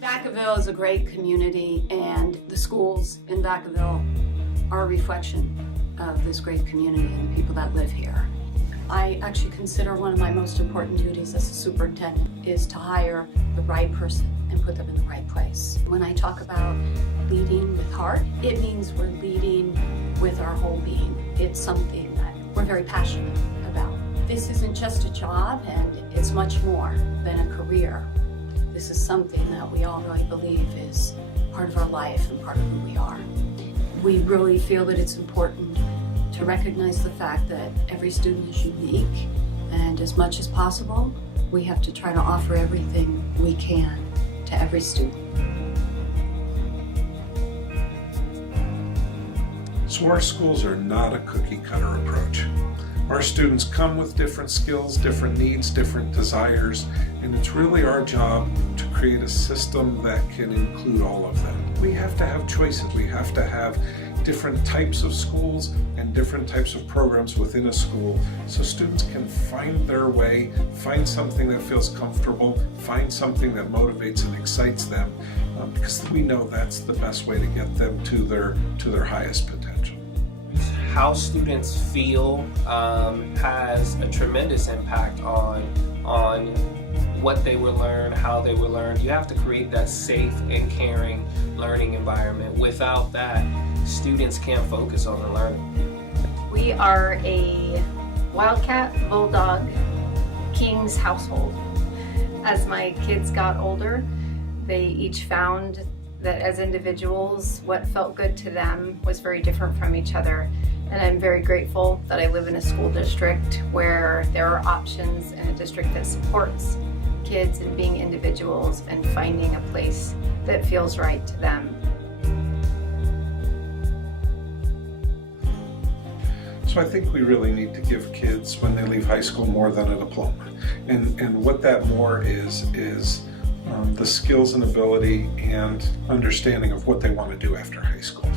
Vacaville is a great community, and the schools in Vacaville are a reflection of this great community and the people that live here. I actually consider one of my most important duties as a superintendent is to hire the right person and put them in the right place. When I talk about leading with heart, it means we're leading with our whole being. It's something that we're very passionate about. This isn't just a job, and it's much more than a career. This is something that we all really believe is part of our life and part of who we are. We really feel that it's important to recognize the fact that every student is unique, and as much as possible, we have to try to offer everything we can to every student. So our schools are not a cookie-cutter approach. Our students come with different skills, different needs, different desires, and it's really our job to create a system that can include all of them. We have to have choices. We have to have different types of schools and different types of programs within a school so students can find their way, find something that feels comfortable, find something that motivates and excites them, because we know that's the best way to get them to their highest potential. How students feel has a tremendous impact on what they will learn, how they will learn. You have to create that safe and caring learning environment. Without that, students can't focus on the learning. We are a Wildcat Bulldog King's household. As my kids got older, they each found that as individuals, what felt good to them was very different from each other. And I'm very grateful that I live in a school district where there are options, and a district that supports kids in being individuals and finding a place that feels right to them. So I think we really need to give kids, when they leave high school, more than a diploma. And what that more is the skills and ability and understanding of what they want to do after high school.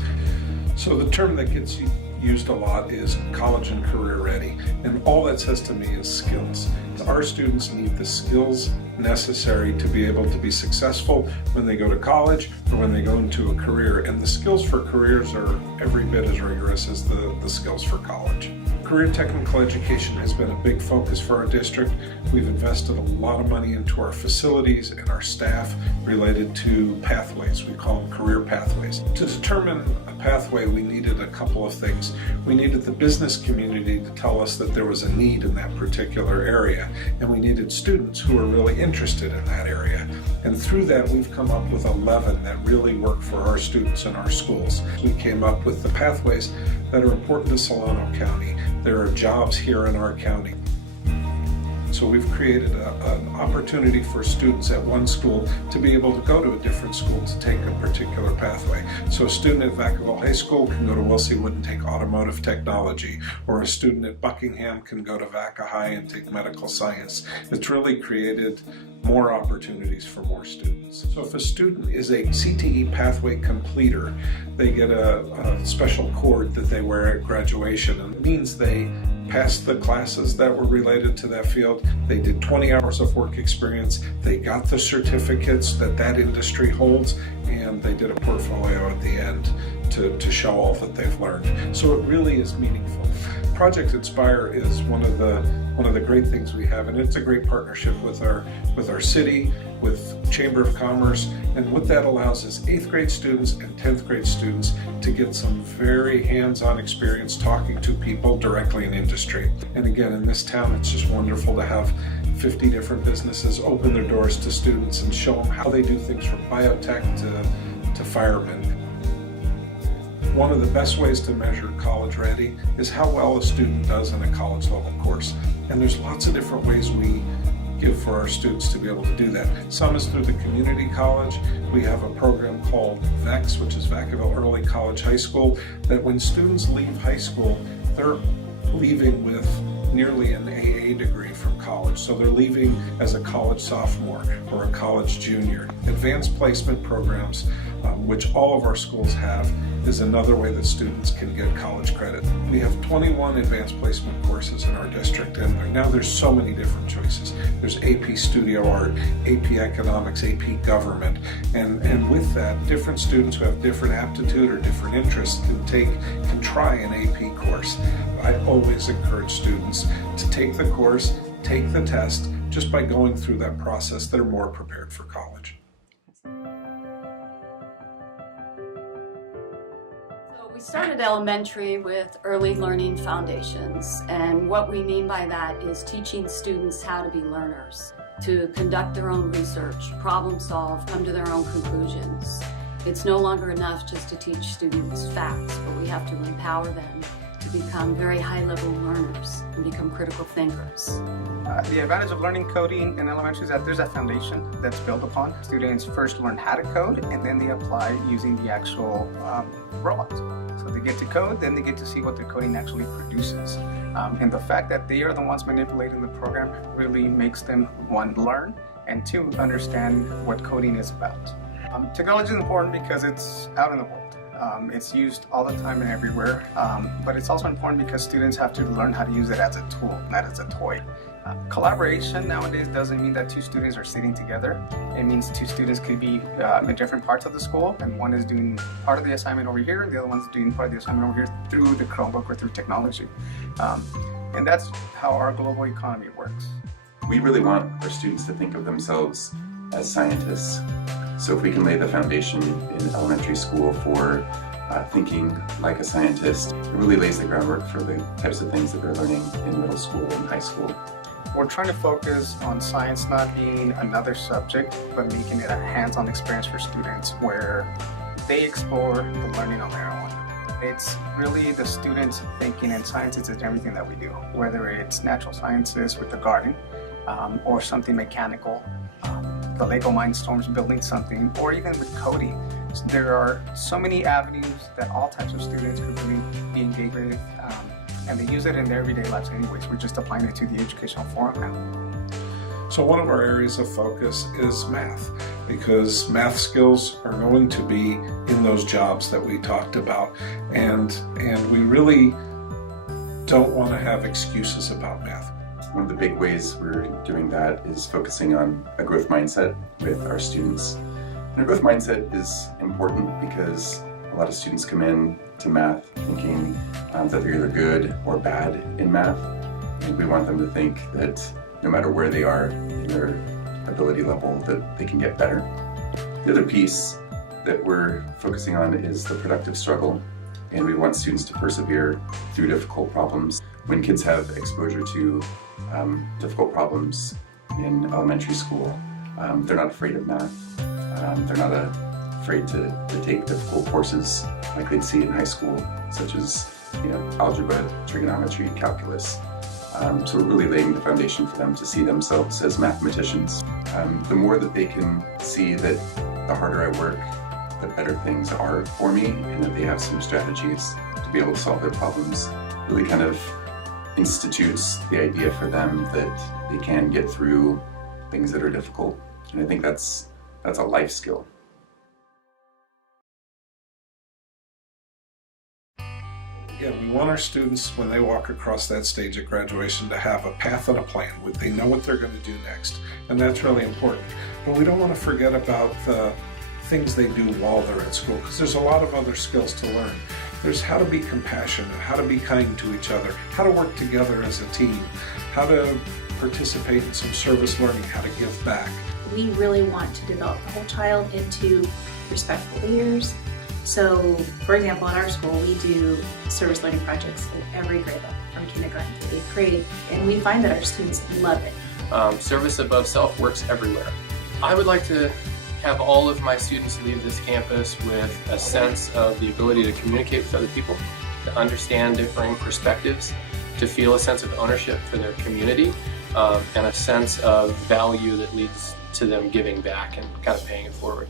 So the term that gets used a lot is college and career ready, and all that says to me is skills. Our students need the skills necessary to be able to be successful when they go to college or when they go into a career, and the skills for careers are every bit as rigorous as the skills for college. Career technical education has been a big focus for our district. We've invested a lot of money into our facilities and our staff related to pathways. We call them career pathways. To determine a pathway, we needed a couple of things. We needed the business community to tell us that there was a need in that particular area, and we needed students who were really interested in that area. And through that, we've come up with 11 that really work for our students in our schools. We came up with the pathways that are important to Solano County. There are jobs here in our county. So we've created an opportunity for students at one school to be able to go to a different school to take a particular pathway. So a student at Vacaville High School can go to Wilsey Wood and take automotive technology, or a student at Buckingham can go to Vaca High and take medical science. It's really created more opportunities for more students. So if a student is a CTE pathway completer, they get a special cord that they wear at graduation, and it means they passed the classes that were related to that field. They did 20 hours of work experience. They got the certificates that industry holds, and they did a portfolio at the end to show all that they've learned. So it really is meaningful. Project Inspire is one of the great things we have, and it's a great partnership with our city, with Chamber of Commerce, and what that allows is 8th grade students and 10th grade students to get some very hands-on experience talking to people directly in industry. And again, in this town, it's just wonderful to have 50 different businesses open their doors to students and show them how they do things from biotech to firemen. One of the best ways to measure college ready is how well a student does in a college level course. And there's lots of different ways we give for our students to be able to do that. Some is through the community college. We have a program called VEX, which is Vacaville Early College High School, that when students leave high school, they're leaving with nearly an AA degree from college. college, so they're leaving as a college sophomore or a college junior. Advanced placement programs, which all of our schools have, is another way that students can get college credit. We have 21 advanced placement courses in our district, and now there's so many different choices. There's AP Studio Art, AP Economics, AP Government, and with that, different students who have different aptitude or different interests can try an AP course. I always encourage students to take the course, take the test. Just by going through that process, they're more prepared for college. We started elementary with early learning foundations, and what we mean by that is teaching students how to be learners, to conduct their own research, problem solve, come to their own conclusions. It's no longer enough just to teach students facts, but we have to empower them to become very high-level learners and become critical thinkers. The advantage of learning coding in elementary is that there's a foundation that's built upon. Students first learn how to code, and then they apply using the actual robots. So they get to code, then they get to see what the coding actually produces. And the fact that they are the ones manipulating the program really makes them, one, learn, and two, understand what coding is about. Technology is important because it's out in the world. It's used all the time and everywhere, but it's also important because students have to learn how to use it as a tool, not as a toy. Collaboration nowadays doesn't mean that two students are sitting together. It means two students could be in different parts of the school, and one is doing part of the assignment over here, and the other one's doing part of the assignment over here through the Chromebook or through technology. And that's how our global economy works. We really want our students to think of themselves as scientists. So if we can lay the foundation in elementary school for thinking like a scientist, it really lays the groundwork for the types of things that they're learning in middle school and high school. We're trying to focus on science not being another subject, but making it a hands-on experience for students where they explore the learning on their own. It's really the students thinking, and science is in everything that we do, whether it's natural sciences with the garden, or something mechanical, the Lego Mindstorms building something, or even with coding. There are so many avenues that all types of students could really be engaged with, and they use it in their everyday lives anyways. We're just applying it to the educational forum now. So one of our areas of focus is math, because math skills are going to be in those jobs that we talked about, and we really don't want to have excuses about math. One of the big ways we're doing that is focusing on a growth mindset with our students. And a growth mindset is important because a lot of students come in to math thinking that they're either good or bad in math. And we want them to think that no matter where they are in their ability level, that they can get better. The other piece that we're focusing on is the productive struggle. And we want students to persevere through difficult problems. When kids have exposure to difficult problems in elementary school, they're not afraid of math. They're not afraid to take difficult courses like they'd see in high school, such as algebra, trigonometry, calculus. So we're really laying the foundation for them to see themselves as mathematicians. The more that they can see that the harder I work, the better things are for me, and that they have some strategies to be able to solve their problems, really kind of institutes the idea for them that they can get through things that are difficult. And I think that's a life skill. Yeah, we want our students, when they walk across that stage at graduation, to have a path and a plan. They know what they're going to do next, and that's really important. But we don't want to forget about the things they do while they're at school, because there's a lot of other skills to learn. There's how to be compassionate, how to be kind to each other, how to work together as a team, how to participate in some service learning, how to give back. We really want to develop the whole child into respectful leaders. So, for example, at our school, we do service learning projects at every grade level, from kindergarten to 8th grade, and we find that our students love it. Service above self works everywhere. I would like to have all of my students leave this campus with a sense of the ability to communicate with other people, to understand differing perspectives, to feel a sense of ownership for their community, and a sense of value that leads to them giving back and kind of paying it forward.